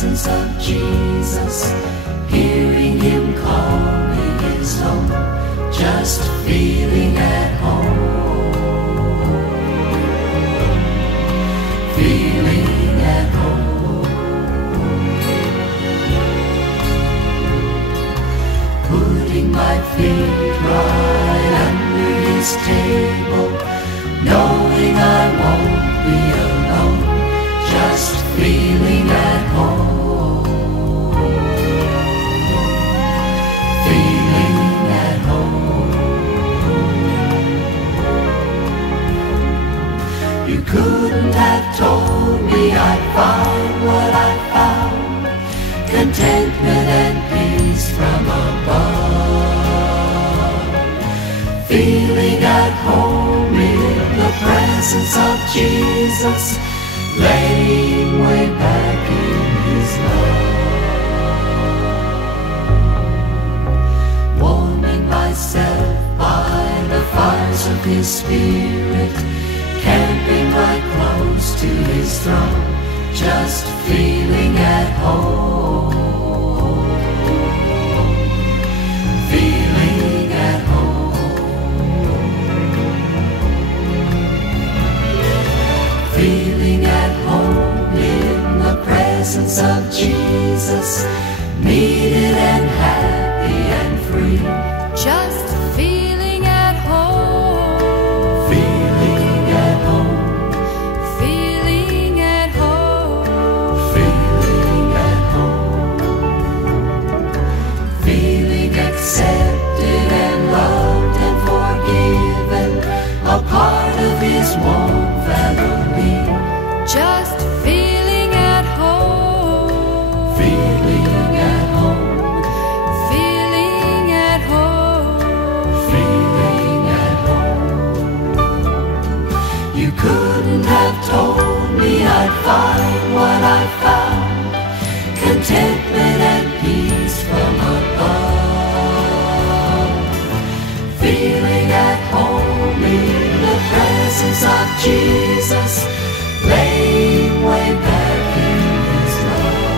presence of Jesus, hearing Him calling His own, just feeling at home, feeling at home. Putting my feet right under His table, knowing I won't be alone, just feeling at home, feeling at home. You couldn't have told me I'd find what I found, contentment and peace from above, feeling at home in the presence of Jesus, laying way back in His love, warming myself by the fires of His Spirit, camping right close to His throne, just feeling at home, feeling at home, feeling at home in the presence of Jesus, needed and happy and free, just feeling at home, feeling at home, feeling at home, feeling at home, feeling accepted and loved and forgiven, a part of His warm family, just feeling at home, feeling at home, feeling at home, feeling at home. You couldn't have told me I'd find what I found, contentment and peace from above, feeling at home in the presence of Jesus, laying way back in His love,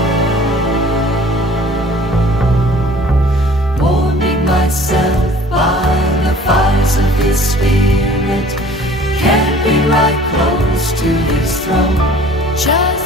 warming myself by the fires of His Spirit, camping right close to His throne, just